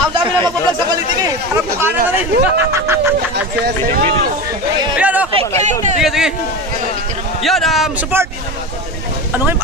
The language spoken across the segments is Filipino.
ang dami na mag-vlog sa Balitigi. Parang bukana na rin. Ayan o. Sige. Yan, support. Ano ngayon?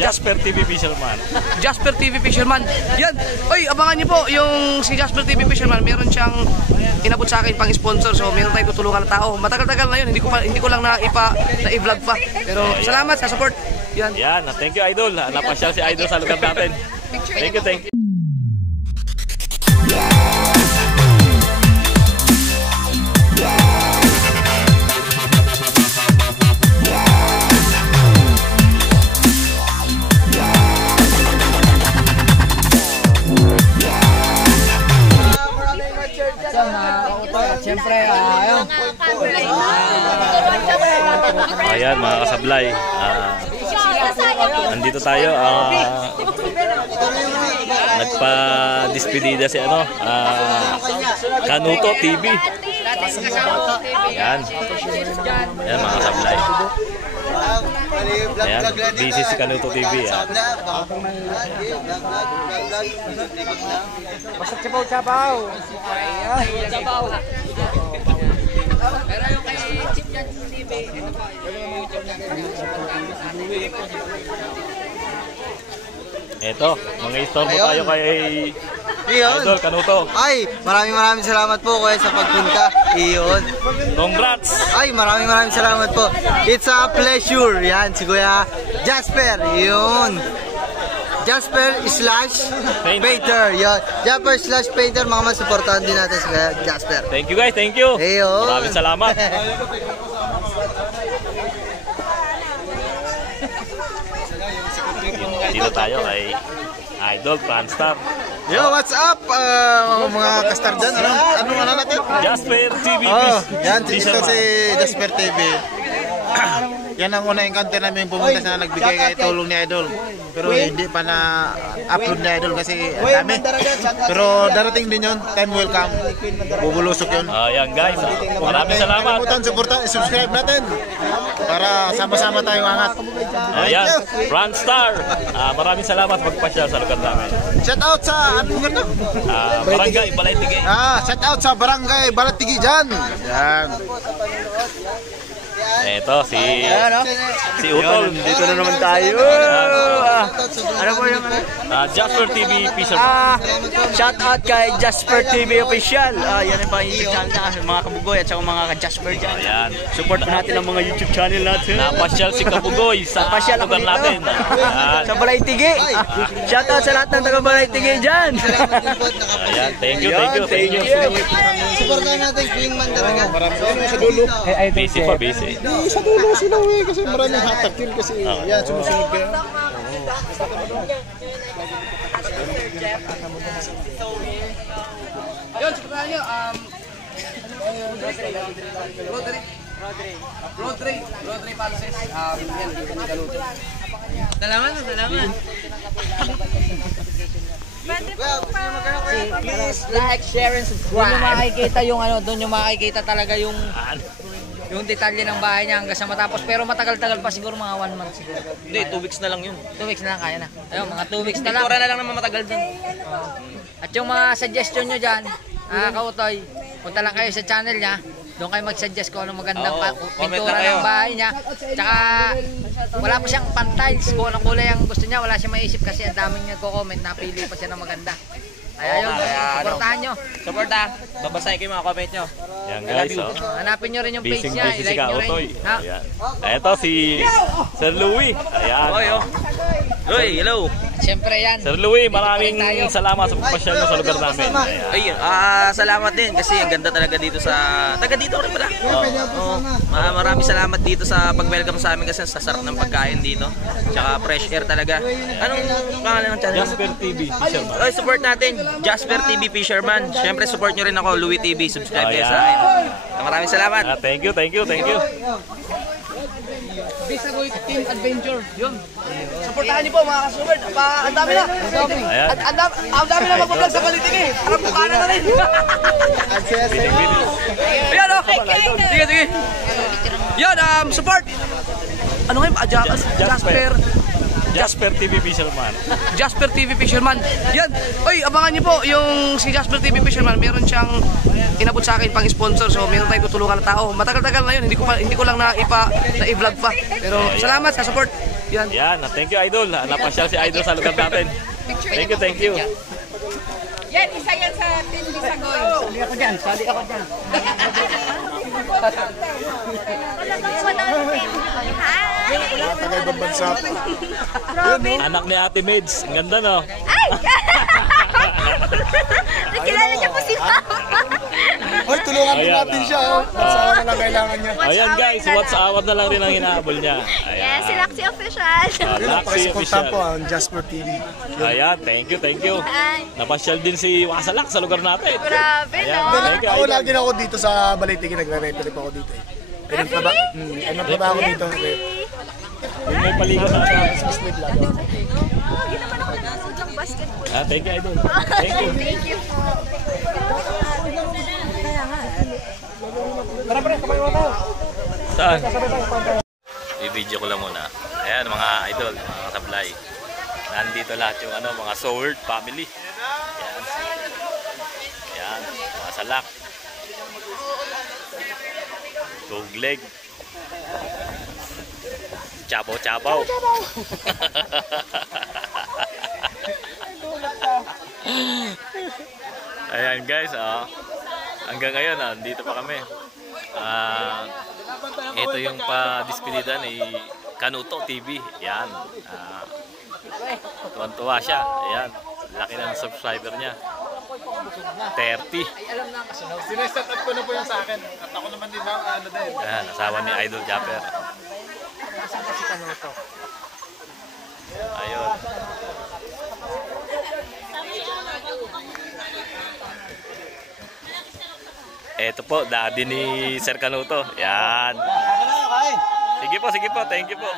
Jasper TV Fisherman. Jasper TV Fisherman. Yan. Oy, abangan niyo po yung si Jasper TV Fisherman. Meron siyang inabot sa akin pang sponsor. So, meron tayong tutulungan na tao. Matagal-tagal na yun. Hindi ko lang na-i-vlog pa. Pero salamat sa support. Yan. Yan. Thank you, Idol. Napasyal si Idol sa lugar natin. Thank you. Siyempre, ayan mga kasablay, nandito tayo, nagpa-despedida si Kanuto TV. Ayan mga kasablay. Ayan, busy si Kanuto TV. Pasok sabaw. Pero yung kay Chip Jan TV, ito po, yung YouTube Ito, mga istorbo tayo kay Idol Kanuto. Ay, maraming salamat po kuya sa pagpunta. Iyon. Congrats! Ay, maraming salamat po. It's a pleasure. Yan, si Kuya Jasper. Iyon. Jasper/Painter. Yan. Jasper/Painter. Mga masuportahan din natin si Kuya Jasper. Thank you guys, thank you. Iyon. Maraming salamat. Dito tayo kay Idol Franstar. Yo, what's up mga kastar dyan? Ano natin? Jasper TV. Yan, ito si Jasper TV. Yan ang unang encounter namin pumunta sa nagbigay kay tulong ni Idol. Pero hindi pa na-upload ni Idol kasi dami. Pero darating din yun, time will come. Bubulusok yun. Ayan guys, maraming salamat. Kalimutan, subscribe natin para sama-sama tayong angat. Ayan, Franstar. Maraming salamat magpasyal sa lugar namin. Shout out sa anong lugar na? Barangay Balitigi. Shout out sa Barangay Balitigi dyan. Yan. Ito si Utol. Dito na naman tayo. Ano po yung Jasper TV Fisherman. shout out kay Jasper TV Official. Yan ang mga YouTube channel na mga kabugoy at saka mga ka-Jasper dyan. Ayan. Support po natin ang mga YouTube channel natin. Napasyal si Kabugoy sa lugar natin. Sa Balitigi. Shout out sa lahat ng taga Balitigi dyan. Ayan, thank you. Supportahan natin Queen Mandaraga. Marami sa dulo. Busy pa, busy. Sa dulo sila kasi maraming hatak yun kasi yan sumusunod kayo. Yun, supportahan nyo. Rodri Palses. Salamat. Please like, share, and subscribe. Doon yung makikita talaga yung detalye ng bahay niya hanggang sa matapos. Pero matagal-tagal pa siguro, mga 1 month siguro. Hindi, 2 weeks na lang yun. 2 weeks na lang, kaya na. Ayun, mga 2 weeks na lang. Pintura na lang naman matagal dun. At yung mga suggestion nyo dyan, Kautoy, punta lang kayo sa channel niya. Doon kayo mag-suggest kung anong magandang pintura ng bahay niya. Tsaka wala pa siyang pan-tiles. Kung anong kulay ang gusto niya, wala siyang maisip kasi ang daming nagko-comment. Napili pa siya ng maganda. Kaya yun, supportahan nyo. Supporta, babasahin ko yung mga comment nyo. Yan guys, hanapin nyo rin yung page busy niya. si I-like nyo rin. Kautoy. Ito si Sir Louie. Ayan. Uy, hello. Siyempre yan. Sir Louie, maraming salamat sa pagpasyal mo sa lugar namin. Ay, salamat din kasi ang ganda talaga dito sa... Taga dito rin pala. Maraming salamat dito sa pag-welcome sa amin kasi sa sarap ng pagkain dito. Tsaka fresh air talaga. Anong pangalan ng channel? Jasper TV Fisherman. Ay, support natin. Jasper TV Fisherman. Siyempre, support nyo rin ako, Louie TV. Subscribe kayo sa akin. Maraming salamat. Thank you. Bisagoy Team Adventure. Yun. Supportahan niyo po mga kasuber. Ang dami na. Ang dami na mag-vlog sa Balitigi. Parang bukana na rin. Ayan o. Sige. Yan, support. Ano ngayon? Jasper Jasper TV Fisherman. Jasper TV Fisherman. Yan. Oy, abangan niyo po yung si Jasper TV Fisherman. Meron siyang inabot sa akin pang sponsor. So, meron tayong tutulungan na tao. Matagal-tagal na yun. Hindi ko lang na-i-vlog pa. Pero salamat sa support. Yan. Yan, thank you Idol. Napasyal si Idol sa lugar natin. Thank you. Yan, isa yan sa Team Bisagoy. Sali ako dyan. Anak ni Ate Mids. Ang ganda, no? Ay! Nakilala niya po si Mama. Hoy, tulungan din natin siya. Saan na lang kailangan niya. Ayan guys, what's hour na lang rin ang hinahabol niya. Yes, si Laxi Official. Laxi Official. po ang Jasper TV. Ayan, thank you. Hi. Napasyal din si Wasalak sa lugar natin. Grabe, Ayan, no? thank you, Ako Idol. lagi na ako dito sa Balete, nagre-referee pa ako dito eh. Anong trabaho ko dito? May paligo sa atin. Sleep lang. Hindi naman ako nanonood ng basketball. Thank you, Idol. Thank you. Thank you. Saan? I-video ko lang muna. Ayan mga idol, mga kasablay. Nandito lahat yung mga Soward family. Ayan. Ayan, mga salak. Tugleg. Chabaw-chabaw. Ayan guys, hanggang ngayon, dito pa kami. Ito yung pa-dispelida ni Kanuto TV. Yan. Tuwan-tuwa siya. Ayan. Laki na ng subscriber niya. 30. Sineset up ko na po yung sa akin. At ako naman din din. Ayan, asawa ni Idol Japper. Ayun. Ito po, daddy ni Sir Kanuto. Yan. Sige po. Thank you po.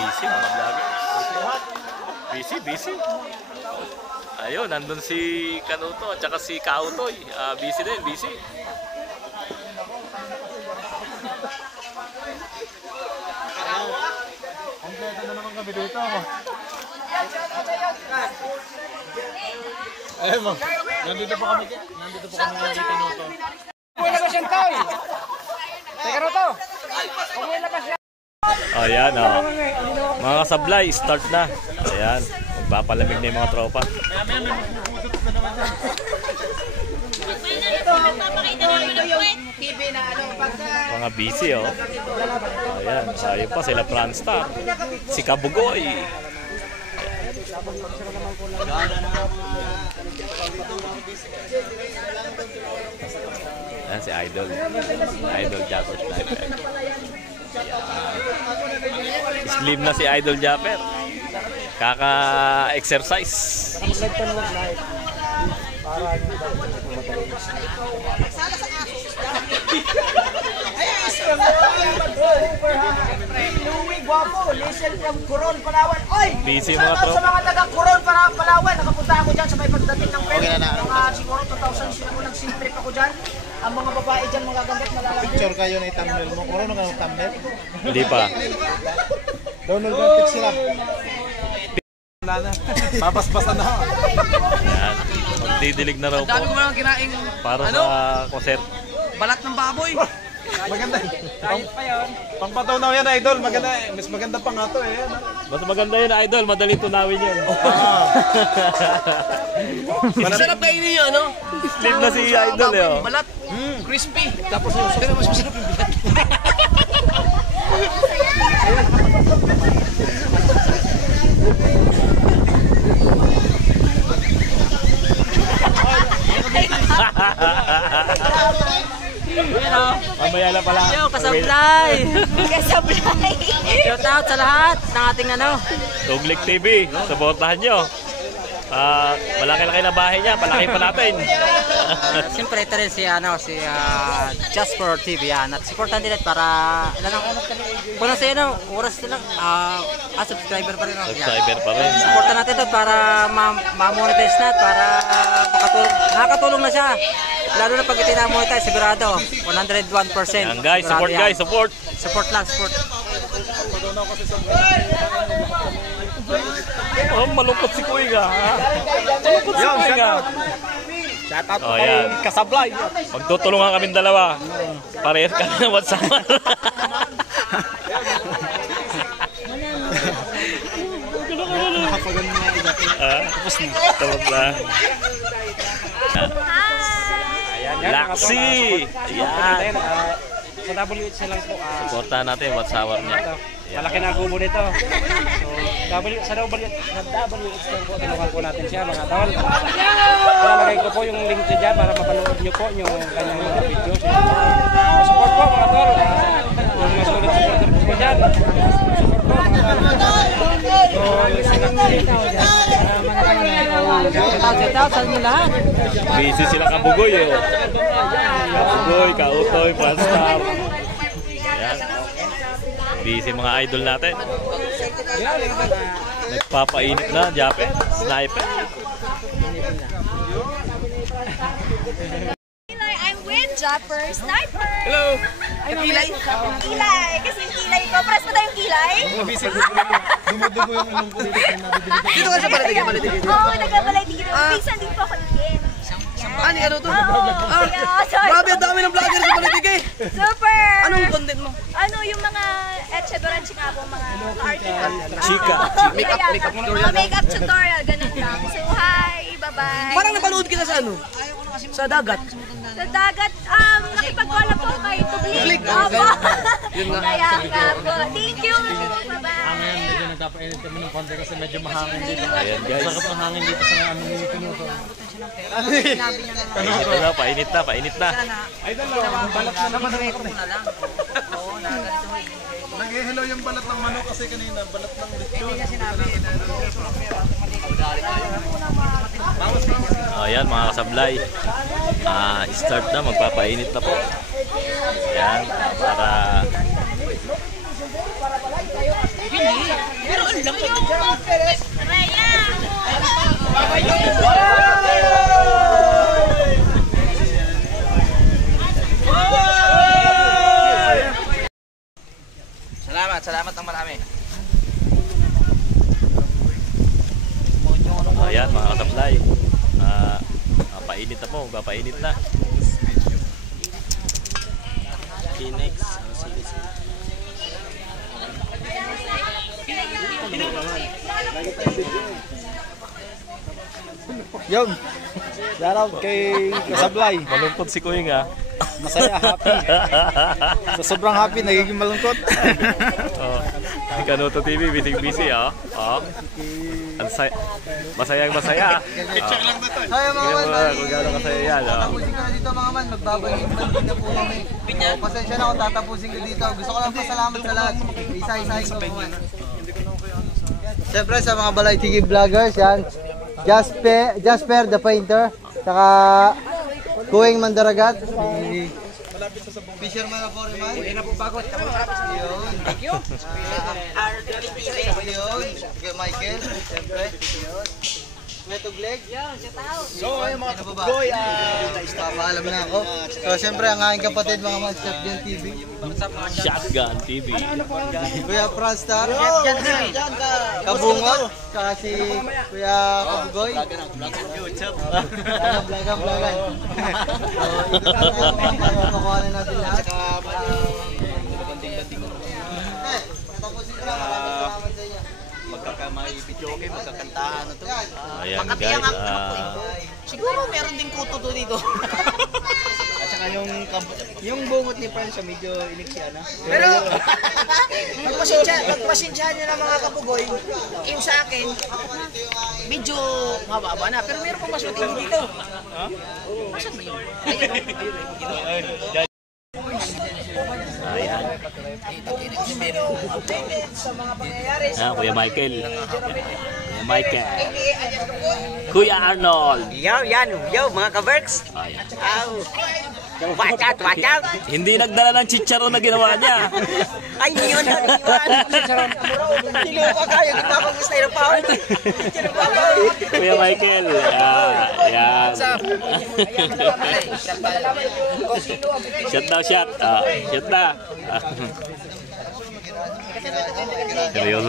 Busy mga vloggers. Busy. Ayun, nandun si Kanuto at saka si Kautoy. Busy din. Kompleto na naman kami dito. Ayun mo. Nandito pa kami dito Kanuto. Umuwi na ba siyang toy? Teka ro to. Umuwi na ba siya? Ayan, mga kasablay, start na. Ayan, magpapalamig na yung mga tropa. Mga busy, oh. Ayan, ayun pa sila Franstar. Si Kabugoy. Ayan si Idol. Idol Japper Sniper. Slim na si Idol Japper. Kaka-exercise. Busy mga tropa. Sa mga taga-Coron, Palawan, nakapunta ako dyan sa may pagdating ng pwede. Mga siguro 2,000 sila ko nag-simtrip ako dyan. Ang mga babae dyan, mga gagawin malalaki. Picture kayo na i-thumbnail mo. Kung ano ka ng thumbnail? Hindi pa. Download ng pics sila. Papaspasan na. Ayan. Magdidilig na raw po. Dami ko lang kinaing Para sa concert. balat ng baboy. Maganda. Pangpatunaw yan, Idol. Maganda. Mas maganda pa nga to eh. Mas maganda yun, Idol. Madaling tunawin yun. Masarap kainin yun, ano? Slim na si Idol, eh. Oh. Balat, crispy. Tapos pero mas masarap yung balat. Mamaya na pala. Yo, kasablay! Kasablay! Shout out sa lahat ng ating Tuglig TV. Suportahan nyo. Malaki-laki na bahay niya, palaki pa natin. Siyempre ito rin si Jasper TV yan. At supportan din para kung sa oras na lang subscriber pa rin. Subscriber pa rin. Supportan natin ito para ma-monetize na, para nakakatulong na siya. Lalo na pag iti-monetize, sigurado 101%. Yan guys, support guys, support. Support lang, support. Oh, malungkot si Kuya. Malungkot si Kuya. Shoutout Oh, yan. Kasablay. Magtutulungan kaming dalawa. Parehas kami na WhatsApp. Tapos na. Tapos na. Laksi! Ayan. Sa WH lang po. Supportahan natin yung WhatsApp niya. Malaki na gubo nito. So, sa WH lang po, tulungan po natin siya mga tol. Lalagay ko po yung link niya dyan para mapanood nyo po yung kanyang mga video. Support po mga tol. Yung mas ulit supporter po dyan. Support po mga tol. Busy sila Kabugoy eh. Kabugoy, Kautoy, Franstar. Ayan. Busy mga idol natin. Nagpapainit na, Jape, Sniper. I'm with Japper Sniper. Hello. Kilay? Kilay. Kasi yung kilay ko. Paras mo tayong kilay? Dumudugo yung anong ko dito. Dito ka sa Balatigin. Oo, nagkabalay-tigin. Pinsan din po ako din. Ano to? Grabe, ang dami ng vlogger sa Balatigin. Super! Anong content mo? Ano yung mga etchedoran chika po, mga art Chika. Makeup tutorial. Makeup tutorial, ganun lang. So, hi, bye-bye. Parang napanood kita sa ano? Sa dagat. Sa dagat, nakipag-collab po kay Tublig. Opo. Kaya nga po. Thank you. Bye-bye. Medyo nagpapainit kami ng konti kasi medyo mahangin dito. Ayan guys. Sakit ng hangin dito sa ano ni Pinuto. Painit na, painit na. Nag-hello yung balat ng manok kasi kanina, balat ng lechon. Ayan mga kasablay. Start na, magpapainit na po. Ayan, para... Pero ang laki yung Raya! Salamat ng marami. Ayan mga kasablay. Painit na po, magpapainit na. Okay, next. Yun. Shoutout kay Kasablay. Malungkot si Kuya nga. Masaya, happy. Sa sobrang happy, nagiging malungkot. Si Kanuto TV, busy oh. Masayang masaya. Hi mga man, Kung gano'ng kasaya yan. tapusin ko na dito mga man, magbabalik-balik na po kami. Pasensya na kung tatapusin ko dito. Gusto ko lang pasalamat sa lahat. Isa-isahin ko po man. Siyempre sa mga Balay TV vloggers, yan. Jasper the Painter, saka Kuwing Mandaragat, Fisherman of Foreman. Hindi na po bagot. Yun. Yun. Michael, siyempre. Metugleg. So, ayun mga kapugoy, paalam na ako. So, siyempre ang aking kapatid mga man, Shotgun TV. Shotgun TV. Kuya Franstar. Kabungot. Saka si Kuya Kabugoy. Vlog-vlogan. So, ito natin. Pakuhanan natin lahat. Tapusin ko lang. Maraming salamat sa inyo. Magkakamay-video magkakantahan na to. Ayan guys. Siguro meron din kuto to dito. At saka yung bungot ni Francia medyo iniksya na. Pero, magpasensyahan nyo na mga kapugoy. Yung sa akin, medyo mababa na. Pero meron pa mas matindi dito. Masad ba yun? Ayan. Sa mga pangyayari. Kuya Michael. Michael. Kuya Arnold. Yo, mga ka-Berks. Ayan. Watch out. Hindi nagdala ng chicharon na ginawa niya. Ay, yun. Sinuka kayo, di pa ako gusto ng power. Kuya Michael. Ayan. Shot daw, shot. Shot na.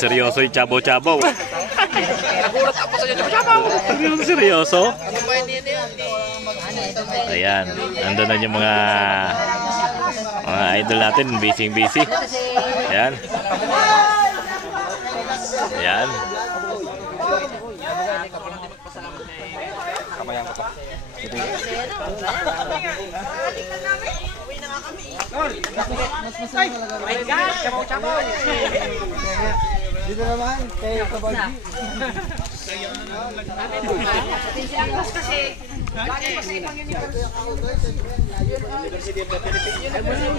Seryoso yung chabo-chabo. Nagulat ako sa inyo. Chabo! Seryoso? Ayan, nandun na yung mga idol natin, busy. Ayan. Ayan. Dito naman, kay Kabagi. Kasi,